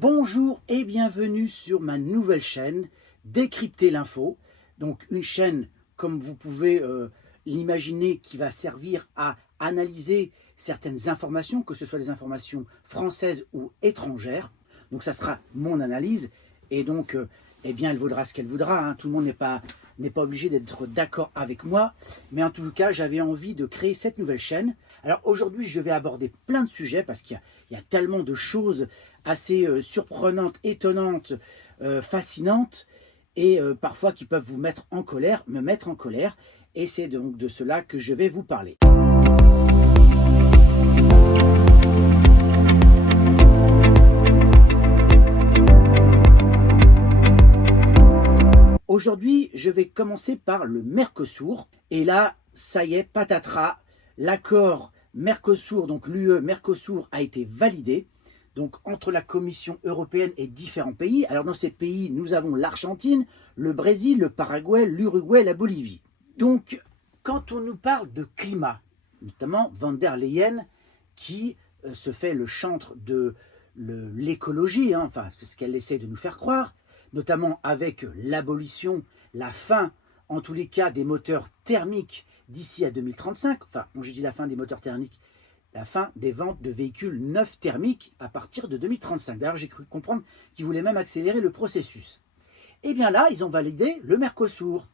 Bonjour et bienvenue sur ma nouvelle chaîne Décrypter l'info. Donc une chaîne, comme vous pouvez l'imaginer, qui va servir à analyser certaines informations, que ce soit des informations françaises ou étrangères. Donc ça sera mon analyse et donc eh bien elle vaudra ce qu'elle voudra, hein. Tout le monde n'est pas obligé d'être d'accord avec moi, mais en tout cas j'avais envie de créer cette nouvelle chaîne. Alors aujourd'hui je vais aborder plein de sujets parce qu'il y a tellement de choses assez surprenantes, étonnantes, fascinantes et parfois qui peuvent vous mettre en colère, me mettre en colère, et c'est donc de cela que je vais vous parler. Aujourd'hui, je vais commencer par le Mercosur. Et là, ça y est, patatras, l'accord Mercosur, donc l'UE-Mercosur a été validé. Donc entre la Commission européenne et différents pays. Alors dans ces pays, nous avons l'Argentine, le Brésil, le Paraguay, l'Uruguay, la Bolivie. Donc quand on nous parle de climat, notamment von der Leyen qui se fait le chantre de l'écologie, hein, enfin c'est ce qu'elle essaie de nous faire croire, notamment avec l'abolition, la fin, en tous les cas, des moteurs thermiques d'ici à 2035. Enfin, quand je dis la fin des moteurs thermiques, la fin des ventes de véhicules neufs thermiques à partir de 2035. D'ailleurs, j'ai cru comprendre qu'ils voulaient même accélérer le processus. Et bien là, ils ont validé le Mercosur.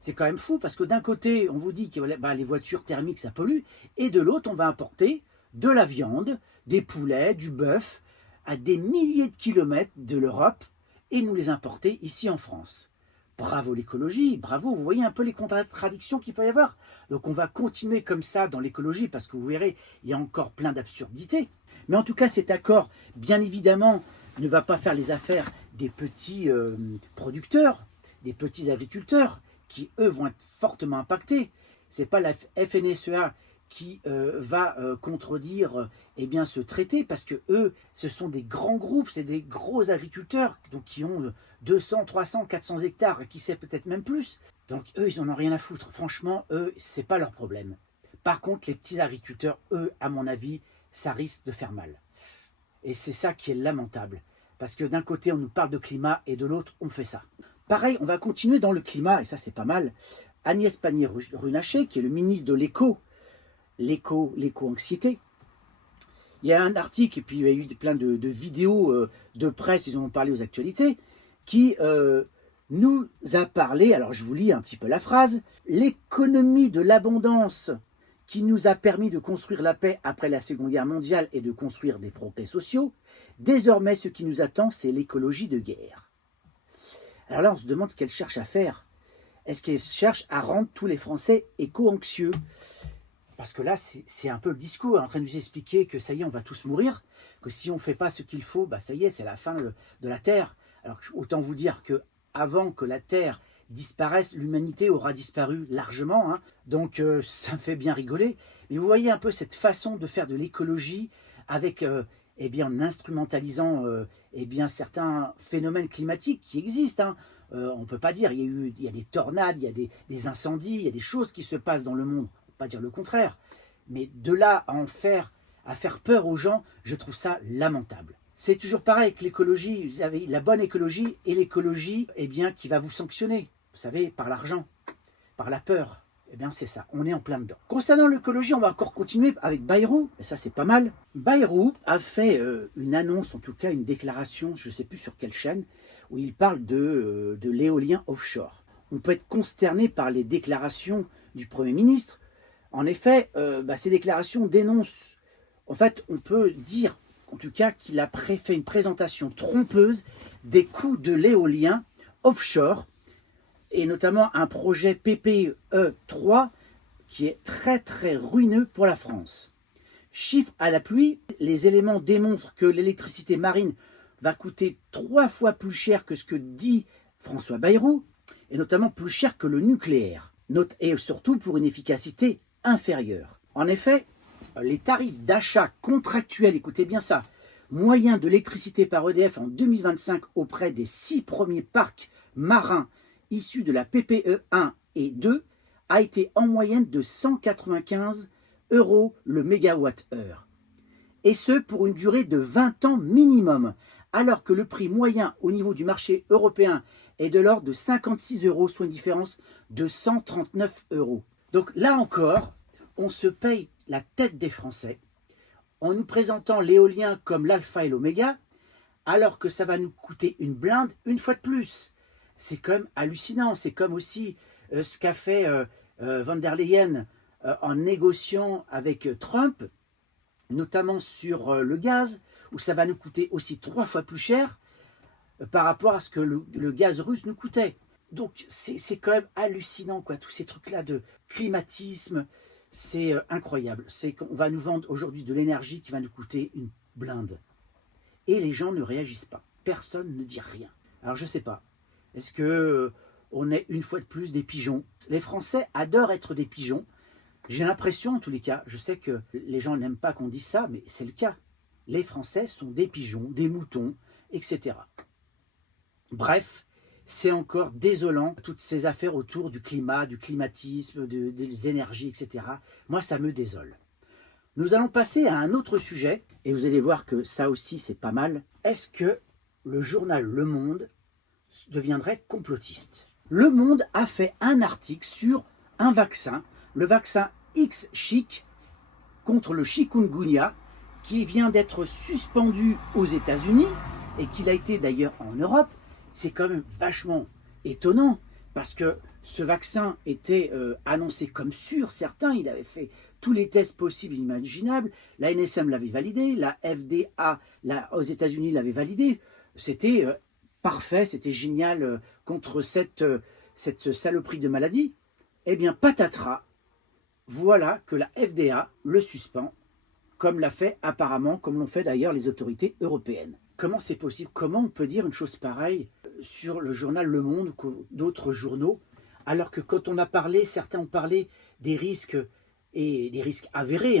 C'est quand même fou parce que d'un côté, on vous dit que les voitures thermiques, ça pollue, et de l'autre, on va importer de la viande, des poulets, du bœuf, à des milliers de kilomètres de l'Europe, et nous les importer ici en France. Bravo l'écologie, bravo, vous voyez un peu les contradictions qu'il peut y avoir. Donc on va continuer comme ça dans l'écologie parce que vous verrez, il y a encore plein d'absurdités. Mais en tout cas, cet accord, bien évidemment, ne va pas faire les affaires des petits producteurs, des petits agriculteurs qui, eux, vont être fortement impactés. Ce n'est pas la FNSEA qui va contredire eh bien, ce traité, parce que eux, ce sont des grands groupes, c'est des gros agriculteurs donc, qui ont 200, 300, 400 hectares, qui sait peut-être même plus. Donc eux, ils n'en ont rien à foutre. Franchement, eux, c'est pas leur problème. Par contre, les petits agriculteurs, eux, à mon avis, ça risque de faire mal. Et c'est ça qui est lamentable. Parce que d'un côté, on nous parle de climat et de l'autre, on fait ça. Pareil, on va continuer dans le climat, et ça, c'est pas mal. Agnès Pannier-Runacher, qui est le ministre de l'éco-anxiété. Il y a un article, et puis il y a eu plein de vidéos de presse, ils en ont parlé aux actualités, qui nous a parlé, alors je vous lis un petit peu la phrase, « L'économie de l'abondance qui nous a permis de construire la paix après la Seconde Guerre mondiale et de construire des progrès sociaux, désormais ce qui nous attend, c'est l'écologie de guerre. » Alors là, on se demande ce qu'elle cherche à faire. Est-ce qu'elle cherche à rendre tous les Français éco-anxieux ? Parce que là, c'est un peu le discours, en train de nous expliquer que ça y est, on va tous mourir, que si on ne fait pas ce qu'il faut, bah ça y est, c'est la fin de la Terre. Alors autant vous dire qu'avant que la Terre disparaisse, l'humanité aura disparu largement, hein. Donc ça me fait bien rigoler. Mais vous voyez un peu cette façon de faire de l'écologie avec, eh bien, en instrumentalisant eh bien, certains phénomènes climatiques qui existent, hein. On ne peut pas dire, il y a des tornades, il y a des incendies, il y a des choses qui se passent dans le monde. Pas dire le contraire, mais de là à faire peur aux gens, je trouve ça lamentable. C'est toujours pareil avec l'écologie, vous avez la bonne écologie et l'écologie eh bien, qui va vous sanctionner, vous savez, par l'argent, par la peur. Eh bien c'est ça, on est en plein dedans. Concernant l'écologie, on va encore continuer avec Bayrou, et ça c'est pas mal. Bayrou a fait une annonce, en tout cas une déclaration, je ne sais plus sur quelle chaîne, où il parle de l'éolien offshore. On peut être consterné par les déclarations du Premier ministre. En effet, ces déclarations dénoncent, en fait, on peut dire, en tout cas, qu'il a fait une présentation trompeuse des coûts de l'éolien offshore, et notamment un projet PPE3 qui est très très ruineux pour la France. Chiffre à la pluie, les éléments démontrent que l'électricité marine va coûter 3 fois plus cher que ce que dit François Bayrou, et notamment plus cher que le nucléaire, et surtout pour une efficacité inférieure. En effet, les tarifs d'achat contractuels, écoutez bien ça, moyens de l'électricité par EDF en 2025 auprès des 6 premiers parcs marins issus de la PPE 1 et 2 a été en moyenne de 195 € le mégawatt-heure. Et ce pour une durée de 20 ans minimum, alors que le prix moyen au niveau du marché européen est de l'ordre de 56 euros, soit une différence de 139 euros. Donc là encore, on se paye la tête des Français en nous présentant l'éolien comme l'alpha et l'oméga, alors que ça va nous coûter une blinde une fois de plus. C'est quand même hallucinant. C'est comme aussi ce qu'a fait von der Leyen en négociant avec Trump, notamment sur le gaz, où ça va nous coûter aussi 3 fois plus cher par rapport à ce que le gaz russe nous coûtait. Donc c'est quand même hallucinant, quoi, tous ces trucs-là de climatisme, c'est incroyable. C'est qu'on va nous vendre aujourd'hui de l'énergie qui va nous coûter une blinde. Et les gens ne réagissent pas. Personne ne dit rien. Alors je ne sais pas. Est-ce que on est une fois de plus des pigeons? Les Français adorent être des pigeons. J'ai l'impression, en tous les cas, je sais que les gens n'aiment pas qu'on dise ça, mais c'est le cas. Les Français sont des pigeons, des moutons, etc. Bref, c'est encore désolant, toutes ces affaires autour du climat, du climatisme, des énergies, etc. Moi, ça me désole. Nous allons passer à un autre sujet, et vous allez voir que ça aussi, c'est pas mal. Est-ce que le journal Le Monde deviendrait complotiste? Le Monde a fait un article sur un vaccin, le vaccin X-Chick contre le chikungunya, qui vient d'être suspendu aux États-Unis et qu'il a été d'ailleurs en Europe. C'est quand même vachement étonnant parce que ce vaccin était annoncé comme sûr, certain, il avait fait tous les tests possibles et imaginables, la NSM l'avait validé, la FDA aux États-Unis l'avait validé, c'était parfait, c'était génial contre cette saloperie de maladie. Eh bien, patatras, voilà que la FDA le suspend, comme l'a fait apparemment, comme l'ont fait d'ailleurs les autorités européennes. Comment c'est possible? Comment on peut dire une chose pareille sur le journal Le Monde ou d'autres journaux, alors que quand on a parlé, certains ont parlé des risques, et des risques avérés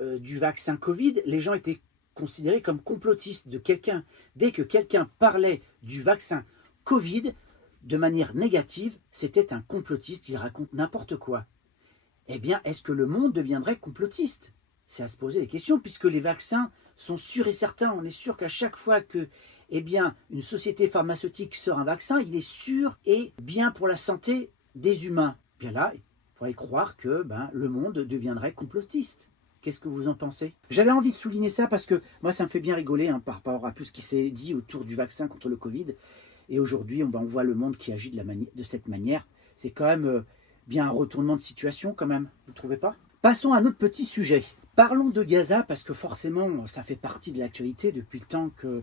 du vaccin Covid, les gens étaient considérés comme complotistes de quelqu'un. Dès que quelqu'un parlait du vaccin Covid de manière négative, c'était un complotiste, il raconte n'importe quoi. Eh bien, est-ce que le monde deviendrait complotiste? C'est à se poser des questions, puisque les vaccins sont sûrs et certains. On est sûr qu'à chaque fois que une société pharmaceutique sort un vaccin, il est sûr et bien pour la santé des humains. Bien là, il faudrait croire que le monde deviendrait complotiste. Qu'est-ce que vous en pensez? J'avais envie de souligner ça parce que moi, ça me fait bien rigoler par rapport à tout ce qui s'est dit autour du vaccin contre le Covid. Et aujourd'hui, on voit le monde qui agit de cette manière. C'est quand même bien un retournement de situation quand même, vous ne trouvez pas? Passons à un autre petit sujet. Parlons de Gaza parce que forcément, ça fait partie de l'actualité depuis le temps que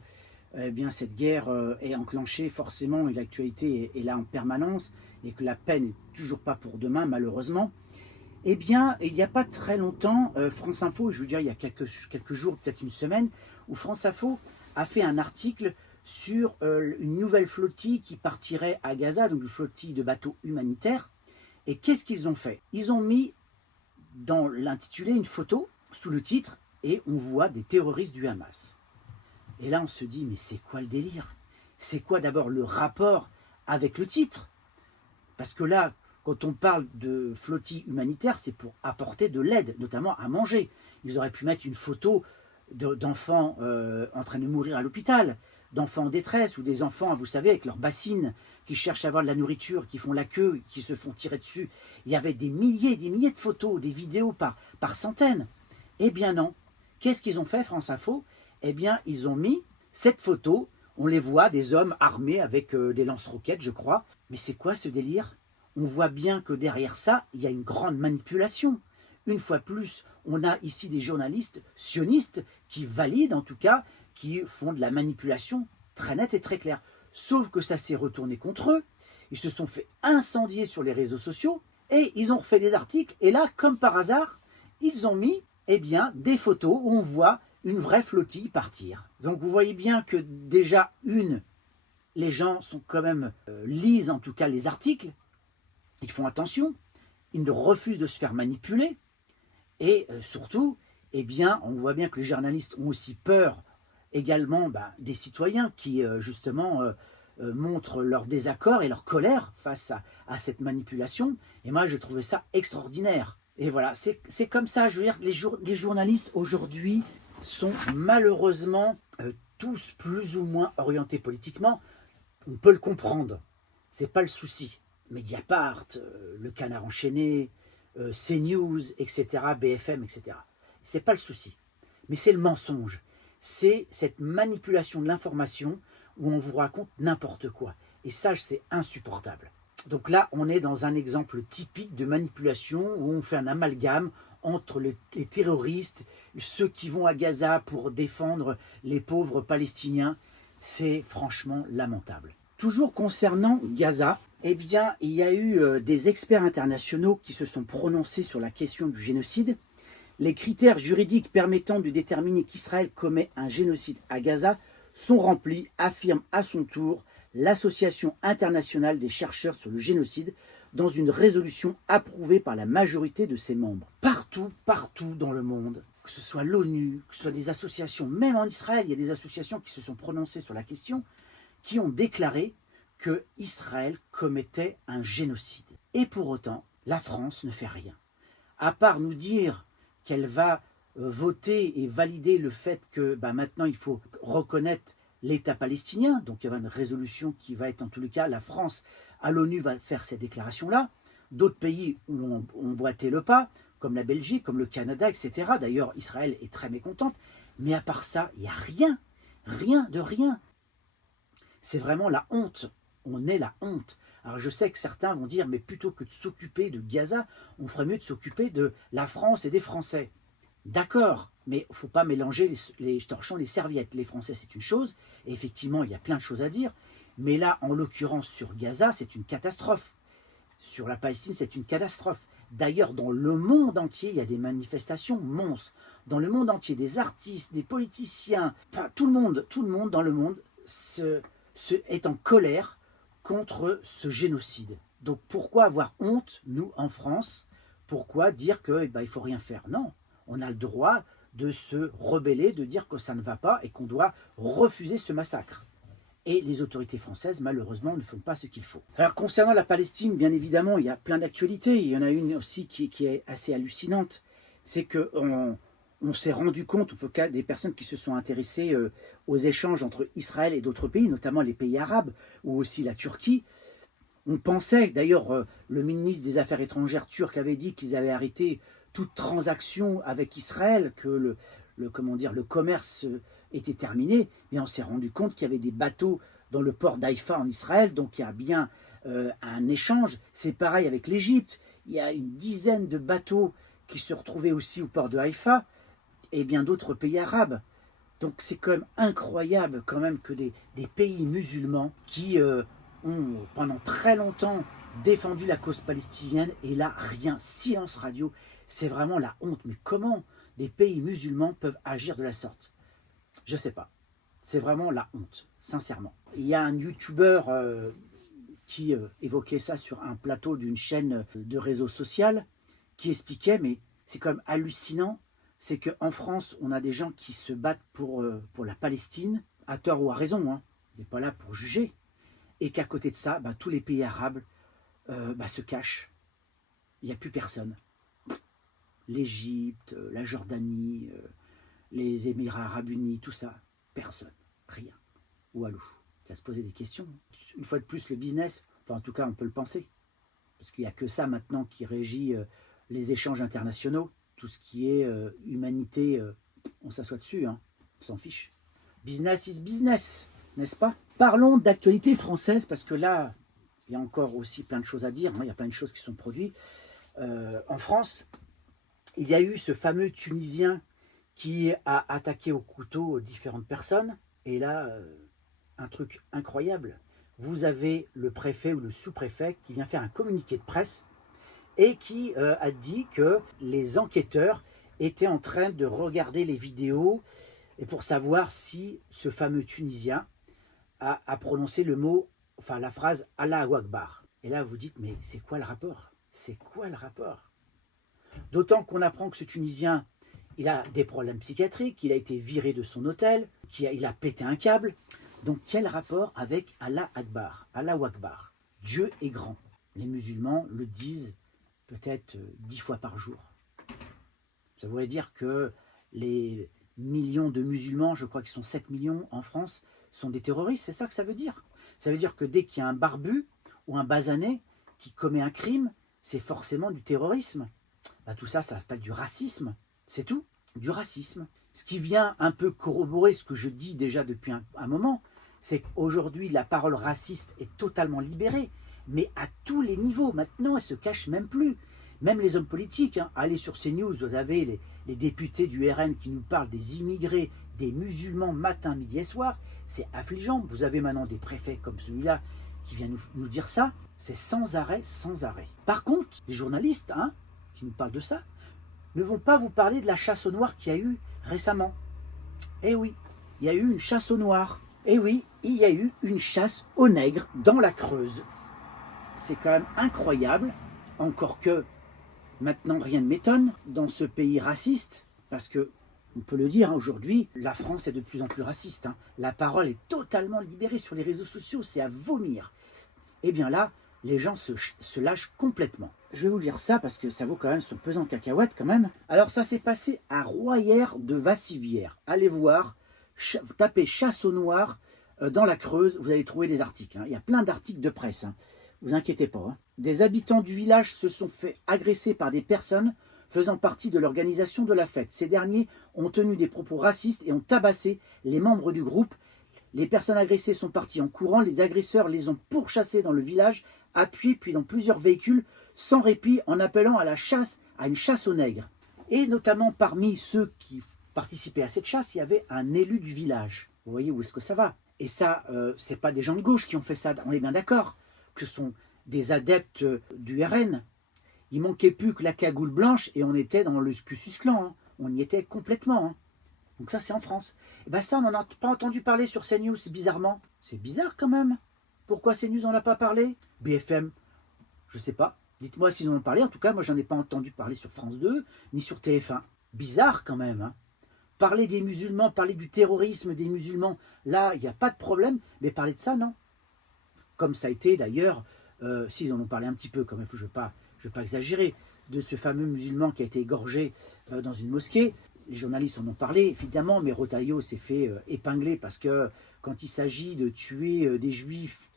cette guerre est enclenchée. Forcément, et l'actualité est là en permanence et que la paix n'est toujours pas pour demain, malheureusement. Eh bien, il n'y a pas très longtemps, France Info, je veux dire il y a quelques jours, peut-être une semaine, où France Info a fait un article sur une nouvelle flottille qui partirait à Gaza, donc une flottille de bateaux humanitaires. Et qu'est-ce qu'ils ont fait? Ils ont mis dans l'intitulé une photo sous le titre et on voit des terroristes du Hamas. Et là on se dit mais c'est quoi le délire? C'est quoi d'abord le rapport avec le titre? Parce que là, quand on parle de flottille humanitaire, c'est pour apporter de l'aide, notamment à manger. Ils auraient pu mettre une photo d'enfants en train de mourir à l'hôpital, d'enfants en détresse, ou des enfants, vous savez, avec leurs bassines, qui cherchent à avoir de la nourriture, qui font la queue, qui se font tirer dessus. Il y avait des milliers de photos, des vidéos par centaines. Eh bien non. Qu'est-ce qu'ils ont fait, France Info? Eh bien, ils ont mis cette photo, on les voit, des hommes armés avec des lance-roquettes, je crois. Mais c'est quoi ce délire? On voit bien que derrière ça, il y a une grande manipulation. Une fois de plus, on a ici des journalistes sionistes qui valident, en tout cas, qui font de la manipulation très nette et très claire. Sauf que ça s'est retourné contre eux. Ils se sont fait incendier sur les réseaux sociaux et ils ont refait des articles. Et là, comme par hasard, ils ont mis des photos où on voit une vraie flottille partir. Donc vous voyez bien que déjà, les gens sont quand même lisent en tout cas les articles. Ils font attention. Ils ne refusent de se faire manipuler. Et surtout, on voit bien que les journalistes ont aussi peur également des citoyens qui justement montrent leur désaccord et leur colère face à cette manipulation. Et moi, je trouvais ça extraordinaire. Et voilà, c'est comme ça, je veux dire, les journalistes aujourd'hui sont malheureusement tous plus ou moins orientés politiquement, on peut le comprendre. C'est pas le souci. Mediapart, le Canard enchaîné, CNews, etc., BFM, etc. C'est pas le souci. Mais c'est le mensonge. C'est cette manipulation de l'information où on vous raconte n'importe quoi. Et ça, c'est insupportable. Donc là, on est dans un exemple typique de manipulation où on fait un amalgame entre les terroristes, ceux qui vont à Gaza pour défendre les pauvres Palestiniens. C'est franchement lamentable. Toujours concernant Gaza, eh bien, il y a eu des experts internationaux qui se sont prononcés sur la question du génocide. Les critères juridiques permettant de déterminer qu'Israël commet un génocide à Gaza sont remplis, affirme à son tour l'Association internationale des chercheurs sur le génocide dans une résolution approuvée par la majorité de ses membres. Partout dans le monde, que ce soit l'ONU, que ce soit des associations, même en Israël, il y a des associations qui se sont prononcées sur la question, qui ont déclaré que Israël commettait un génocide. Et pour autant, la France ne fait rien. À part nous dire qu'elle va voter et valider le fait que maintenant il faut reconnaître l'État palestinien, donc il y aura une résolution qui va être en tous les cas, la France à l'ONU va faire cette déclaration-là, d'autres pays ont boité le pas, comme la Belgique, comme le Canada, etc. D'ailleurs, Israël est très mécontente, mais à part ça, il n'y a rien de rien. C'est vraiment la honte, on est la honte. Alors je sais que certains vont dire, mais plutôt que de s'occuper de Gaza, on ferait mieux de s'occuper de la France et des Français. D'accord, mais il ne faut pas mélanger les torchons, les serviettes. Les Français, c'est une chose, et effectivement, il y a plein de choses à dire, mais là, en l'occurrence, sur Gaza, c'est une catastrophe. Sur la Palestine, c'est une catastrophe. D'ailleurs, dans le monde entier, il y a des manifestations monstres. Dans le monde entier, des artistes, des politiciens, enfin, tout le monde dans le monde est en colère contre ce génocide. Donc pourquoi avoir honte, nous, en France? Pourquoi dire qu'il ne faut rien faire? Non, on a le droit de se rebeller, de dire que ça ne va pas et qu'on doit refuser ce massacre. Et les autorités françaises, malheureusement, ne font pas ce qu'il faut. Alors concernant la Palestine, bien évidemment, il y a plein d'actualités. Il y en a une aussi qui est assez hallucinante. C'est qu'on s'est rendu compte, en tout cas des personnes qui se sont intéressées aux échanges entre Israël et d'autres pays, notamment les pays arabes, ou aussi la Turquie. On pensait, d'ailleurs, le ministre des Affaires étrangères turc avait dit qu'ils avaient arrêté toute transaction avec Israël, que le commerce était terminé, mais on s'est rendu compte qu'il y avait des bateaux dans le port d'Haïfa en Israël, donc il y a bien un échange. C'est pareil avec l'Égypte, il y a une dizaine de bateaux qui se retrouvaient aussi au port de Haïfa, et bien d'autres pays arabes. Donc c'est quand même incroyable quand même que des pays musulmans qui ont pendant très longtemps défendu la cause palestinienne, et là rien, silence radio, c'est vraiment la honte. Mais comment des pays musulmans peuvent agir de la sorte? Je sais pas, c'est vraiment la honte, sincèrement. Il y a un youtubeur qui évoquait ça sur un plateau d'une chaîne de réseau social, qui expliquait, mais c'est quand même hallucinant, c'est qu'en France, on a des gens qui se battent pour la Palestine, à tort ou à raison, hein, on n'est pas là pour juger, et qu'à côté de ça, tous les pays arabes se cachent. Il n'y a plus personne. L'Égypte, la Jordanie, les Émirats arabes unis, tout ça, personne, rien. Walou, ça se posait des questions. Une fois de plus, le business, enfin en tout cas on peut le penser, parce qu'il n'y a que ça maintenant qui régit les échanges internationaux. Tout ce qui est humanité, on s'assoit dessus, hein, on s'en fiche. Business is business, n'est-ce pas? Parlons d'actualité française, parce que là, il y a encore aussi plein de choses à dire, hein, il y a plein de choses qui sont produites. En France, il y a eu ce fameux Tunisien qui a attaqué au couteau différentes personnes, et là, un truc incroyable, vous avez le préfet ou le sous-préfet qui vient faire un communiqué de presse et qui a dit que les enquêteurs étaient en train de regarder les vidéos et pour savoir si ce fameux Tunisien a prononcé le mot, enfin la phrase « Allahu Akbar ». Et là, vous dites, mais c'est quoi le rapport? C'est quoi le rapport? D'autant qu'on apprend que ce Tunisien, il a des problèmes psychiatriques, il a été viré de son hôtel, il a pété un câble. Donc quel rapport avec Allah Akbar, Allahu Akbar? Dieu est grand. Les musulmans le disent peut-être 10 fois par jour. Ça voudrait dire que les millions de musulmans, je crois qu'ils sont 7 millions en France, sont des terroristes, c'est ça que ça veut dire? Ça veut dire que dès qu'il y a un barbu ou un basané qui commet un crime, c'est forcément du terrorisme. Bah, tout ça, ça s'appelle du racisme, c'est tout, du racisme. Ce qui vient un peu corroborer ce que je dis déjà depuis un moment, c'est qu'aujourd'hui, la parole raciste est totalement libérée, mais à tous les niveaux. Maintenant, elle ne se cache même plus. Même les hommes politiques, hein. Allez sur CNews, vous avez les députés du RN qui nous parlent des immigrés, des musulmans matin, midi et soir. C'est affligeant. Vous avez maintenant des préfets comme celui-là qui vient nous dire ça. C'est sans arrêt, sans arrêt. Par contre, les journalistes qui nous parlent de ça ne vont pas vous parler de la chasse aux noirs qu'il y a eu récemment. Eh oui, il y a eu une chasse aux noirs. Eh oui, il y a eu une chasse aux nègres dans la Creuse. C'est quand même incroyable, encore que maintenant rien ne m'étonne dans ce pays raciste, parce que, on peut le dire, aujourd'hui, la France est de plus en plus raciste. La parole est totalement libérée sur les réseaux sociaux, c'est à vomir. Eh bien là, les gens se lâchent complètement. Je vais vous lire ça parce que ça vaut quand même son pesant cacahuète quand même. Alors ça s'est passé à Royère de Vassivière. Allez voir, tapez chasse aux noirs dans la Creuse, vous allez trouver des articles. Il y a plein d'articles de presse, vous inquiétez pas. Des habitants du village se sont fait agresser par des personnes faisant partie de l'organisation de la fête. Ces derniers ont tenu des propos racistes et ont tabassé les membres du groupe. Les personnes agressées sont parties en courant, les agresseurs les ont pourchassés dans le village, appuyés puis dans plusieurs véhicules, sans répit, en appelant à une chasse aux nègres. Et notamment parmi ceux qui participaient à cette chasse, il y avait un élu du village. Vous voyez où est-ce que ça va? Et ça, c'est pas des gens de gauche qui ont fait ça, on est bien d'accord, que ce sont des adeptes du RN. Il manquait plus que la cagoule blanche et on était dans le Ku-Klux Klan. On y était complètement. Donc ça, c'est en France. Et bien ça, on n'en a pas entendu parler sur CNews, bizarrement. C'est bizarre quand même. Pourquoi CNews n'en a pas parlé? BFM, je sais pas. Dites-moi s'ils en ont parlé. En tout cas, moi, j'en ai pas entendu parler sur France 2, ni sur TF1. Bizarre quand même. Parler des musulmans, parler du terrorisme des musulmans, là, il n'y a pas de problème. Mais parler de ça, non. Comme ça a été d'ailleurs, s'ils en ont parlé un petit peu, quand même, je ne veux pas exagérer, de ce fameux musulman qui a été égorgé dans une mosquée. Les journalistes en ont parlé, évidemment, mais Rotaillot s'est fait épingler parce que quand il s'agit de tuer des juifs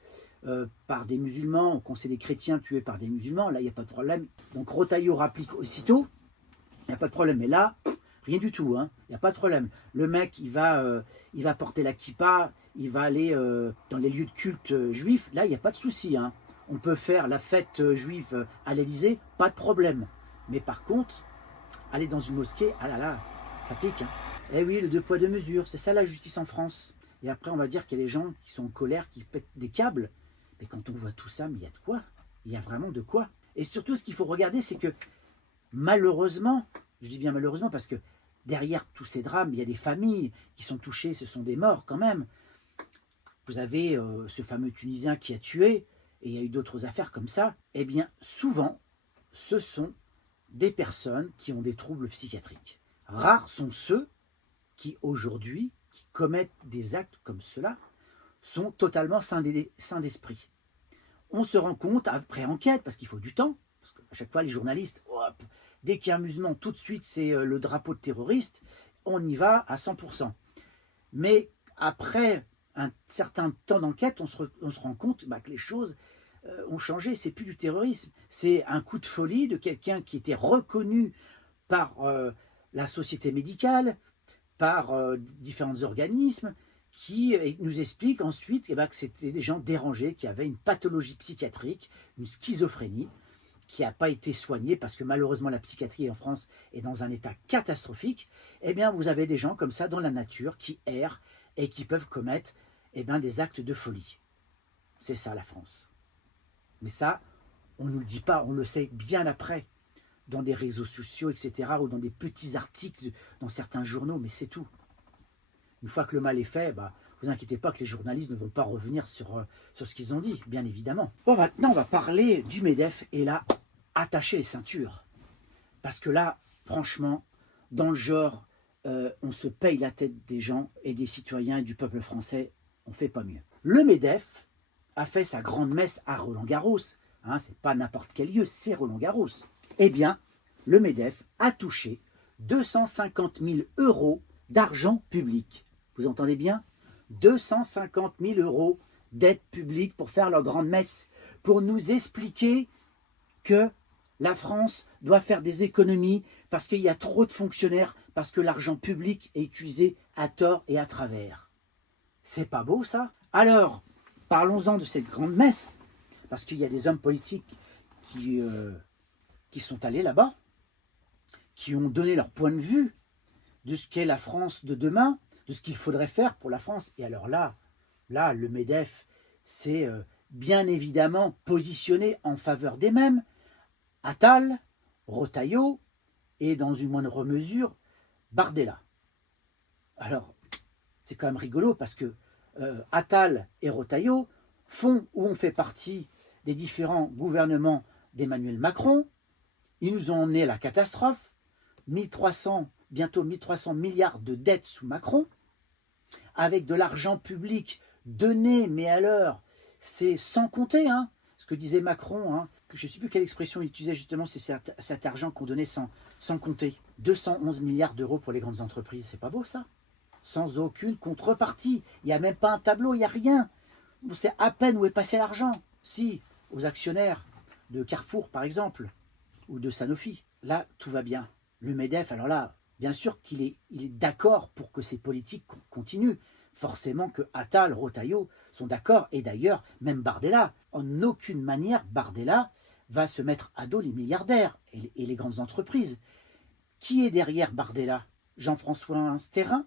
par des musulmans, quand c'est des chrétiens tués par des musulmans, là, il n'y a pas de problème. Donc Rotaillot rapplique aussitôt, il n'y a pas de problème. Mais là, rien du tout, il n'y a pas de problème. Le mec, il va porter la kippa, il va aller dans les lieux de culte juifs, là, il n'y a pas de souci. On peut faire la fête juive à l'Élysée, pas de problème. Mais par contre, aller dans une mosquée, ah là là, ça pique. Eh oui, le deux poids deux mesures, c'est ça la justice en France. Et après, on va dire qu'il y a des gens qui sont en colère, qui pètent des câbles. Mais quand on voit tout ça, mais il y a de quoi. Il y a vraiment de quoi. Et surtout, ce qu'il faut regarder, c'est que malheureusement, je dis bien malheureusement parce que derrière tous ces drames, il y a des familles qui sont touchées, ce sont des morts quand même. Vous avez ce fameux Tunisien qui a tué, et il y a eu d'autres affaires comme ça. Eh bien, souvent, ce sont des personnes qui ont des troubles psychiatriques. Rares sont ceux qui, aujourd'hui, qui commettent des actes comme cela, sont totalement sains d'esprit. On se rend compte, après enquête, parce qu'il faut du temps, parce qu'à chaque fois, les journalistes, hop, dès qu'il y a un musulman, tout de suite, c'est le drapeau de terroriste, on y va à 100%. Mais après un certain temps d'enquête, on se rend compte que les choses ont changé. C'est plus du terrorisme, c'est un coup de folie de quelqu'un qui était reconnu par la société médicale, par différents organismes, qui nous expliquent ensuite que c'était des gens dérangés, qui avaient une pathologie psychiatrique, une schizophrénie, qui n'a pas été soignée, parce que malheureusement la psychiatrie en France est dans un état catastrophique. Eh bien, vous avez des gens comme ça dans la nature qui errent et qui peuvent commettre des actes de folie. C'est ça la France. Mais ça, on ne nous le dit pas, on le sait bien après, dans des réseaux sociaux, etc., ou dans des petits articles, dans certains journaux, mais c'est tout. Une fois que le mal est fait, vous inquiétez pas que les journalistes ne vont pas revenir sur ce qu'ils ont dit, bien évidemment. Bon, maintenant, on va parler du MEDEF, et là, attachez les ceintures. Parce que là, franchement, dans le genre, on se paye la tête des gens et des citoyens et du peuple français, on ne fait pas mieux. Le MEDEF a fait sa grande messe à Roland-Garros. C'est pas n'importe quel lieu, c'est Roland-Garros. Eh bien, le MEDEF a touché 250 000 € d'argent public. Vous entendez bien? 250 000 € d'aide publique pour faire leur grande messe, pour nous expliquer que la France doit faire des économies parce qu'il y a trop de fonctionnaires, parce que l'argent public est utilisé à tort et à travers. C'est pas beau ça? Alors, parlons-en de cette grande messe, parce qu'il y a des hommes politiques qui sont allés là-bas, qui ont donné leur point de vue de ce qu'est la France de demain, de ce qu'il faudrait faire pour la France. Et alors là, le MEDEF s'est bien évidemment positionné en faveur des mêmes, Attal, Retailleau et dans une moindre mesure, Bardella. Alors, c'est quand même rigolo parce que Attal et Retailleau font ou ont fait partie des différents gouvernements d'Emmanuel Macron. Ils nous ont emmenés à la catastrophe, 1300, bientôt 1300 milliards de dettes sous Macron, avec de l'argent public donné, mais alors, c'est sans compter, hein, ce que disait Macron, hein, que je ne sais plus quelle expression il utilisait justement, c'est cet argent qu'on donnait sans compter. 211 milliards d'euros pour les grandes entreprises, c'est pas beau ça? Sans aucune contrepartie, il n'y a même pas un tableau, il n'y a rien. On sait à peine où est passé l'argent. Si, aux actionnaires de Carrefour par exemple, ou de Sanofi, là tout va bien. Le MEDEF, alors là, bien sûr qu'il est d'accord pour que ces politiques continuent. Forcément que Attal, Retailleau sont d'accord, et d'ailleurs, même Bardella, en aucune manière, Bardella va se mettre à dos les milliardaires et les grandes entreprises. Qui est derrière Bardella? Jean-François Sterrin,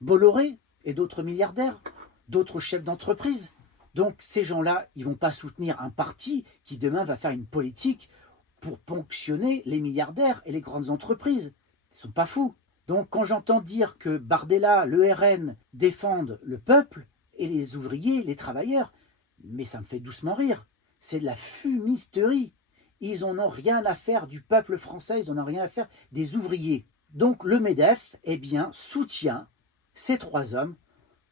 Bolloré et d'autres milliardaires, d'autres chefs d'entreprise. Donc ces gens-là, ils ne vont pas soutenir un parti qui demain va faire une politique pour ponctionner les milliardaires et les grandes entreprises. Ils ne sont pas fous. Donc quand j'entends dire que Bardella, le RN, défendent le peuple et les ouvriers, les travailleurs, mais ça me fait doucement rire. C'est de la fumisterie. Ils n'en ont rien à faire du peuple français, ils n'en ont rien à faire des ouvriers. Donc le MEDEF, eh bien, soutient ces trois hommes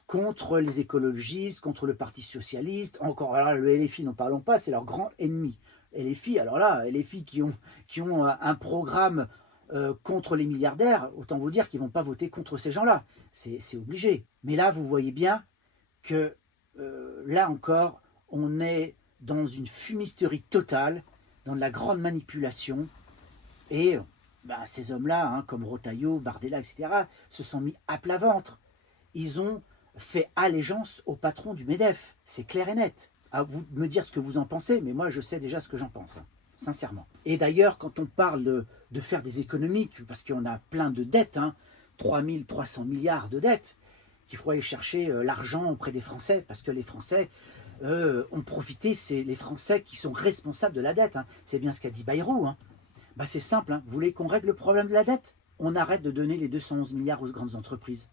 contre les écologistes, contre le Parti socialiste, encore là, le LFI, n'en parlons pas, c'est leur grand ennemi. LFI, alors là, LFI qui ont un programme contre les milliardaires, autant vous dire qu'ils ne vont pas voter contre ces gens-là. C'est obligé. Mais là, vous voyez bien que là encore, on est dans une fumisterie totale, dans de la grande manipulation. Et ces hommes-là, hein, comme Retailleau, Bardella, etc., se sont mis à plat ventre. Ils ont fait allégeance au patron du MEDEF. C'est clair et net. À vous de me dire ce que vous en pensez, mais moi je sais déjà ce que j'en pense, hein, sincèrement. Et d'ailleurs, quand on parle de faire des économies, parce qu'on a plein de dettes, hein, 3300 milliards de dettes, qu'il faut aller chercher l'argent auprès des Français, parce que les Français ont profité, c'est les Français qui sont responsables de la dette. Hein. C'est bien ce qu'a dit Bayrou. Hein. C'est simple, hein. Vous voulez qu'on règle le problème de la dette? On arrête de donner les 211 milliards aux grandes entreprises.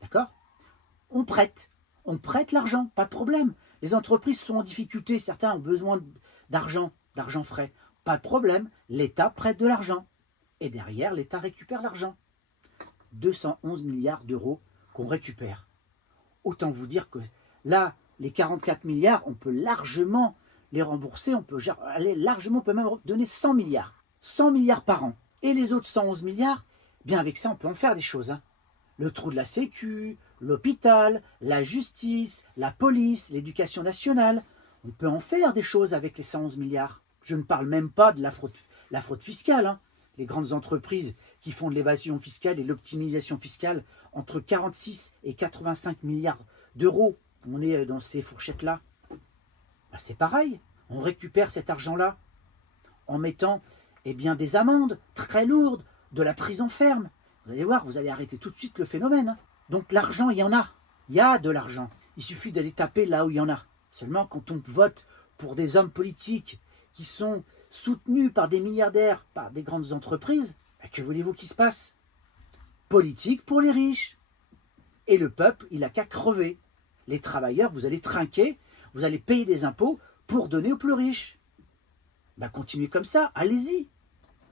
D'accord? On prête l'argent, pas de problème. Les entreprises sont en difficulté, certains ont besoin d'argent frais. Pas de problème, l'État prête de l'argent. Et derrière, l'État récupère l'argent. 211 milliards d'euros qu'on récupère. Autant vous dire que là, les 44 milliards, on peut largement les rembourser, on peut même donner 100 milliards. 100 milliards par an. Et les autres 111 milliards, bien avec ça, on peut en faire des choses. Hein. Le trou de la Sécu, l'hôpital, la justice, la police, l'éducation nationale. On peut en faire des choses avec les 111 milliards. Je ne parle même pas de la fraude fiscale. Hein. Les grandes entreprises qui font de l'évasion fiscale et l'optimisation fiscale entre 46 et 85 milliards d'euros. On est dans ces fourchettes-là. C'est pareil. On récupère cet argent-là en mettant des amendes très lourdes, de la prison ferme. Vous allez voir, vous allez arrêter tout de suite le phénomène. Hein. Donc l'argent, il y en a. Il y a de l'argent. Il suffit d'aller taper là où il y en a. Seulement, quand on vote pour des hommes politiques qui sont soutenus par des milliardaires, par des grandes entreprises, que voulez-vous qu'il se passe? Politique pour les riches. Et le peuple, il n'a qu'à crever. Les travailleurs, vous allez trinquer, vous allez payer des impôts pour donner aux plus riches. Continuez comme ça, allez-y.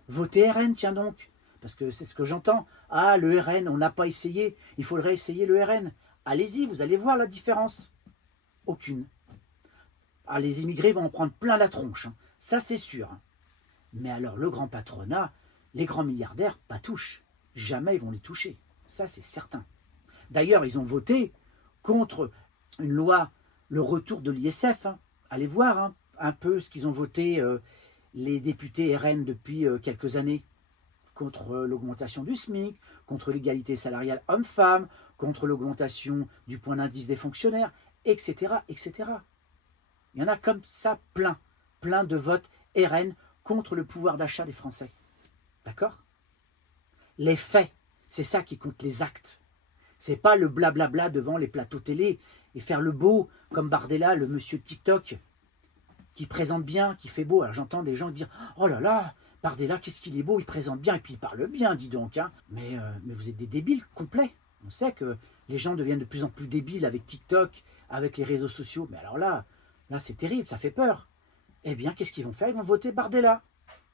Votez RN, tiens donc. Parce que c'est ce que j'entends. Ah, le RN, on n'a pas essayé. Il faudrait essayer le RN. Allez-y, vous allez voir la différence. Aucune. Ah, les immigrés vont en prendre plein la tronche. Hein. Ça, c'est sûr. Hein. Mais alors, le grand patronat, les grands milliardaires, pas touche. Jamais ils vont les toucher. Ça, c'est certain. D'ailleurs, ils ont voté contre une loi, le retour de l'ISF. Hein. Allez voir hein, un peu ce qu'ils ont voté les députés RN depuis quelques années. Contre l'augmentation du SMIC, contre l'égalité salariale homme-femme, contre l'augmentation du point d'indice des fonctionnaires, etc., etc. Il y en a comme ça plein de votes RN contre le pouvoir d'achat des Français. D'accord? Les faits, c'est ça qui compte, les actes. C'est pas le blablabla devant les plateaux télé et faire le beau comme Bardella, le monsieur TikTok, qui présente bien, qui fait beau. Alors j'entends des gens dire « Oh là là, Bardella, qu'est-ce qu'il est beau, il présente bien, et puis il parle bien, dis donc. Hein. » Mais vous êtes des débiles complets. On sait que les gens deviennent de plus en plus débiles avec TikTok, avec les réseaux sociaux. Mais alors là c'est terrible, ça fait peur. Eh bien, qu'est-ce qu'ils vont faire? Ils vont voter Bardella.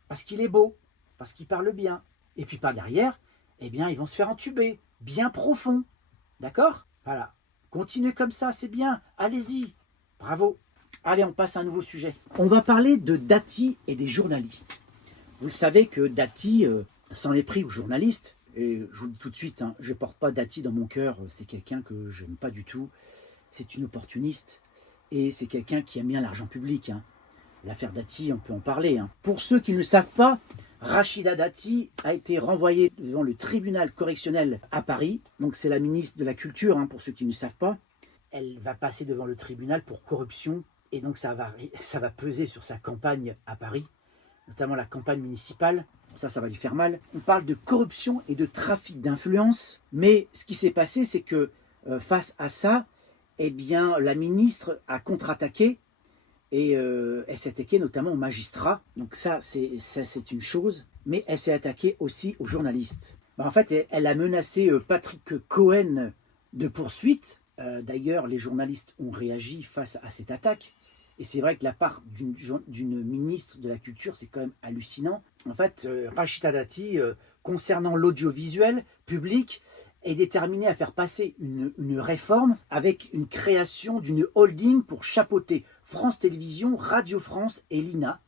Parce qu'il est beau, parce qu'il parle bien. Et puis par derrière, eh bien, ils vont se faire entuber, bien profond. D'accord? Voilà. Continuez comme ça, c'est bien. Allez-y. Bravo. Allez, on passe à un nouveau sujet. On va parler de Dati et des journalistes. Vous le savez que Dati s'en est pris aux journalistes. Et je vous le dis tout de suite, hein, je ne porte pas Dati dans mon cœur. C'est quelqu'un que je n'aime pas du tout. C'est une opportuniste. Et c'est quelqu'un qui aime bien l'argent public. Hein. L'affaire Dati, on peut en parler. Hein. Pour ceux qui ne le savent pas, Rachida Dati a été renvoyée devant le tribunal correctionnel à Paris. Donc c'est la ministre de la Culture, hein, pour ceux qui ne le savent pas. Elle va passer devant le tribunal pour corruption. Et donc ça va peser sur sa campagne à Paris, notamment la campagne municipale. Ça va lui faire mal. On parle de corruption et de trafic d'influence. Mais ce qui s'est passé, c'est que face à ça, eh bien, la ministre a contre-attaqué. Et elle s'est attaquée notamment aux magistrats. Donc ça, c'est une chose. Mais elle s'est attaquée aussi aux journalistes. En fait, elle a menacé Patrick Cohen de poursuite. D'ailleurs, les journalistes ont réagi face à cette attaque. Et c'est vrai que la part d'une ministre de la Culture, c'est quand même hallucinant. En fait, Rachida Dati, concernant l'audiovisuel public, est déterminée à faire passer une réforme avec une création d'une holding pour chapeauter France Télévisions, Radio France et l'INA.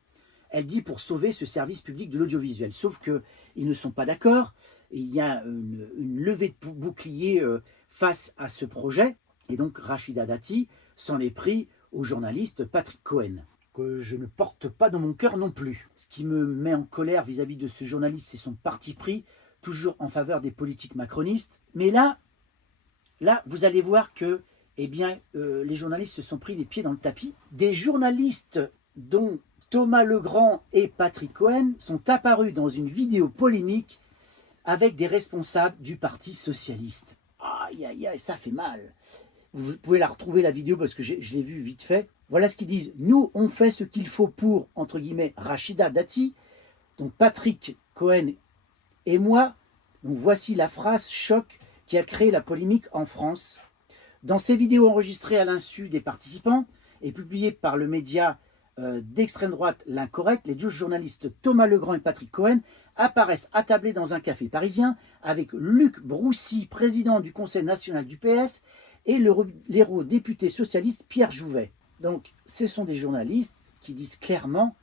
Elle dit pour sauver ce service public de l'audiovisuel. Sauf qu'ils ne sont pas d'accord. Il y a une levée de bouclier face à ce projet. Et donc Rachida Dati s'en est pris au journaliste Patrick Cohen, que je ne porte pas dans mon cœur non plus. Ce qui me met en colère vis-à-vis de ce journaliste, c'est son parti pris, toujours en faveur des politiques macronistes. Mais là vous allez voir que eh bien, les journalistes se sont pris les pieds dans le tapis. Des journalistes dont Thomas Legrand et Patrick Cohen sont apparus dans une vidéo polémique avec des responsables du Parti socialiste. Aïe, aïe, aïe, ça fait mal. Vous pouvez la retrouver la vidéo parce que je l'ai vue vite fait. Voilà ce qu'ils disent. Nous, on fait ce qu'il faut pour, entre guillemets, Rachida Dati, donc Patrick Cohen et moi. Donc voici la phrase choc qui a créé la polémique en France. Dans ces vidéos enregistrées à l'insu des participants et publiées par le média d'extrême droite L'Incorrect, les deux journalistes Thomas Legrand et Patrick Cohen apparaissent attablés dans un café parisien avec Luc Broussy, président du Conseil national du PS, et l'eurodéputé socialiste Pierre Jouvet. Donc, ce sont des journalistes qui disent clairement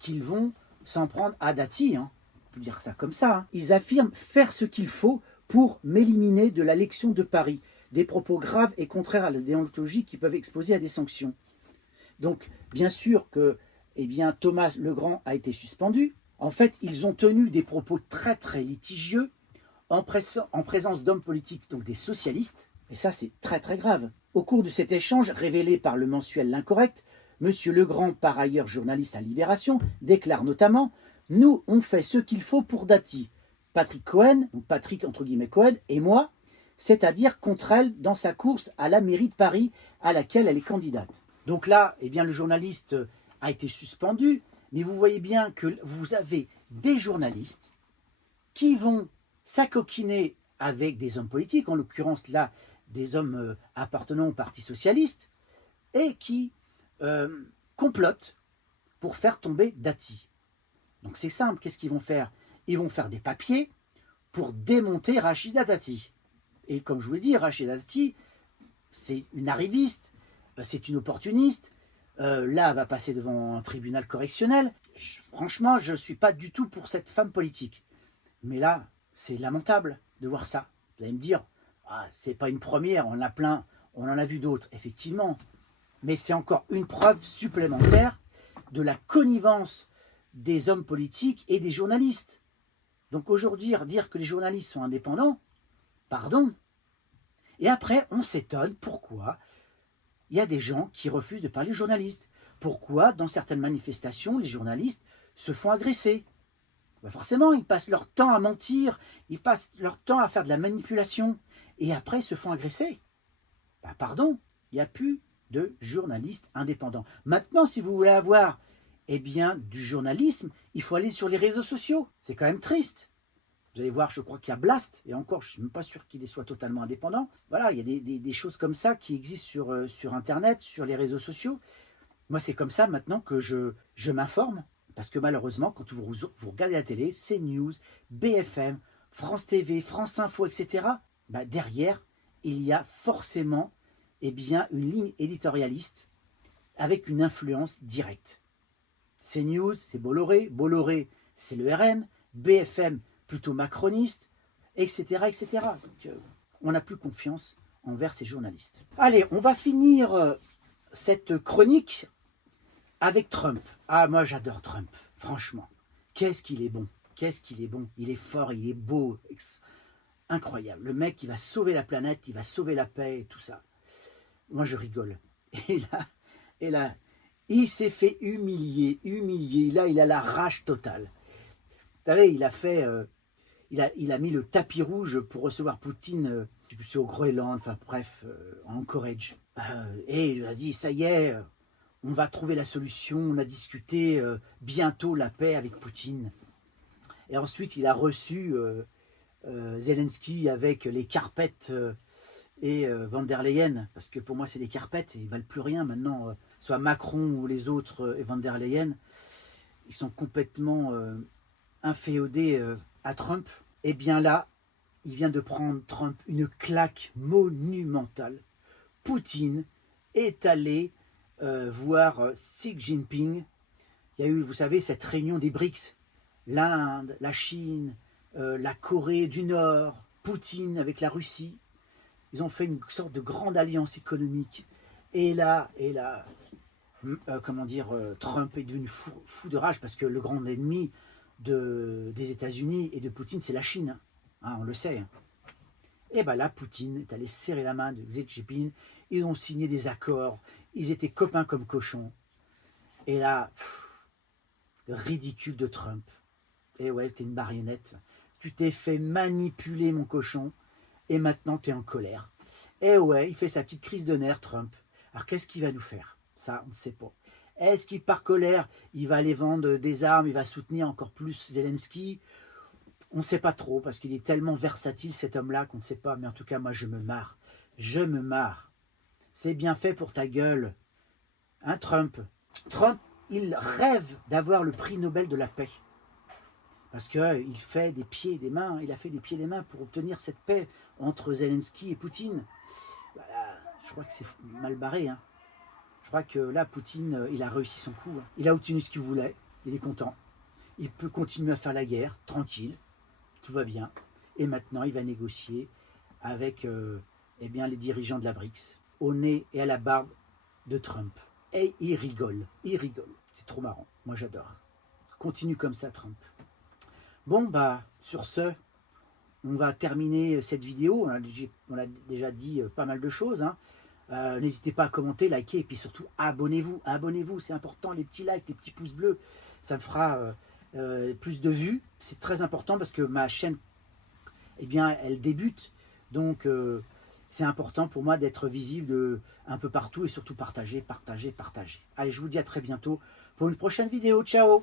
qu'ils vont s'en prendre à Dati, hein. On peut dire ça comme ça. Hein. Ils affirment faire ce qu'il faut pour m'éliminer de l'élection de Paris. Des propos graves et contraires à la déontologie qui peuvent exposer à des sanctions. Donc, bien sûr que eh bien, Thomas Legrand a été suspendu. En fait, ils ont tenu des propos très très litigieux en présence d'hommes politiques, donc des socialistes. Et ça, c'est très très grave. Au cours de cet échange révélé par le mensuel L'Incorrect, M. Legrand, par ailleurs journaliste à Libération, déclare notamment « Nous, on fait ce qu'il faut pour Dati. Patrick Cohen, donc Patrick entre guillemets Cohen, et moi, c'est-à-dire contre elle dans sa course à la mairie de Paris à laquelle elle est candidate. » Donc là, eh bien, le journaliste a été suspendu, mais vous voyez bien que vous avez des journalistes qui vont s'acoquiner avec des hommes politiques, en l'occurrence là, des hommes appartenant au Parti socialiste, et qui complotent pour faire tomber Dati. Donc c'est simple, qu'est-ce qu'ils vont faire? Ils vont faire des papiers pour démonter Rachida Dati. Et comme je vous l'ai dit, Rachida Dati, c'est une arriviste, c'est une opportuniste. Là, elle va passer devant un tribunal correctionnel. Franchement, je ne suis pas du tout pour cette femme politique. Mais là, c'est lamentable de voir ça. Vous allez me dire, ah, c'est pas une première, on en a plein, on en a vu d'autres, effectivement. Mais c'est encore une preuve supplémentaire de la connivence des hommes politiques et des journalistes. Donc aujourd'hui, dire que les journalistes sont indépendants, pardon. Et après, on s'étonne pourquoi il y a des gens qui refusent de parler aux journalistes. Pourquoi, dans certaines manifestations, les journalistes se font agresser. Ben forcément, ils passent leur temps à mentir, ils passent leur temps à faire de la manipulation, et après, ils se font agresser. Ben pardon, il n'y a plus de journalistes indépendants. Maintenant, si vous voulez avoir du journalisme, il faut aller sur les réseaux sociaux. C'est quand même triste. Vous allez voir, je crois qu'il y a Blast, et encore, je ne suis même pas sûr qu'il soit totalement indépendant. Voilà, il y a des choses comme ça qui existent sur Internet, sur les réseaux sociaux. Moi, c'est comme ça maintenant que je m'informe, parce que malheureusement, quand vous regardez la télé, CNews, BFM, France TV, France Info, etc., bah, derrière, il y a forcément une ligne éditorialiste avec une influence directe. CNews, c'est Bolloré, Bolloré, c'est le RN, BFM, plutôt macroniste, etc. etc. Donc, on n'a plus confiance envers ces journalistes. Allez, on va finir cette chronique avec Trump. Ah, moi j'adore Trump, franchement. Qu'est-ce qu'il est bon, qu'est-ce qu'il est bon. Il est fort, il est beau, incroyable. Le mec, il va sauver la planète, il va sauver la paix et tout ça. Moi, je rigole. Et là, il s'est fait humilier. Là, il a la rage totale. Vous savez, il a fait... il a mis le tapis rouge pour recevoir Poutine, je sais plus, c'est au Groenland, enfin bref, en Anchorage. Et il a dit, ça y est, on va trouver la solution, on a discuté bientôt la paix avec Poutine. Et ensuite, il a reçu Zelensky avec les carpettes et Van der Leyen, parce que pour moi, c'est des carpettes, et ils ne valent plus rien maintenant, soit Macron ou les autres et Van der Leyen, ils sont complètement inféodés à Trump. Et bien là, il vient de prendre Trump une claque monumentale. Poutine est allé voir Xi Jinping. Il y a eu, vous savez, cette réunion des BRICS. L'Inde, la Chine, la Corée du Nord, Poutine avec la Russie. Ils ont fait une sorte de grande alliance économique. Et là, Trump est devenu fou de rage parce que le grand ennemi des États-Unis et de Poutine, c'est la Chine. Hein, on le sait. Hein. Et bien là, Poutine est allé serrer la main de Xi Jinping. Ils ont signé des accords. Ils étaient copains comme cochons. Et là, ridicule de Trump. Et ouais, t'es une marionnette. Tu t'es fait manipuler, mon cochon. Et maintenant, t'es en colère. Et ouais, il fait sa petite crise de nerfs, Trump. Alors, qu'est-ce qu'il va nous faire? Ça, on ne sait pas. Est-ce qu'il, par colère, il va aller vendre des armes, il va soutenir encore plus Zelensky? On ne sait pas trop, parce qu'il est tellement versatile, cet homme-là, qu'on ne sait pas. Mais en tout cas, moi, je me marre. Je me marre. C'est bien fait pour ta gueule. Hein, Trump? Trump, il rêve d'avoir le prix Nobel de la paix. Parce qu'il fait des pieds et des mains. Il a fait des pieds et des mains pour obtenir cette paix entre Zelensky et Poutine. Voilà, je crois que c'est mal barré, hein. Je crois que là, Poutine, il a réussi son coup. Hein. Il a obtenu ce qu'il voulait. Il est content. Il peut continuer à faire la guerre, tranquille. Tout va bien. Et maintenant, il va négocier avec les dirigeants de la BRICS, au nez et à la barbe de Trump. Et il rigole. Il rigole. C'est trop marrant. Moi, j'adore. Continue comme ça, Trump. Bon, bah, sur ce, on va terminer cette vidéo. On a déjà dit pas mal de choses, hein. N'hésitez pas à commenter, liker et puis surtout abonnez-vous. Abonnez-vous, c'est important, les petits likes, les petits pouces bleus, ça me fera plus de vues. C'est très important parce que ma chaîne, elle débute. Donc, c'est important pour moi d'être visible un peu partout et surtout partager. Allez, je vous dis à très bientôt pour une prochaine vidéo. Ciao!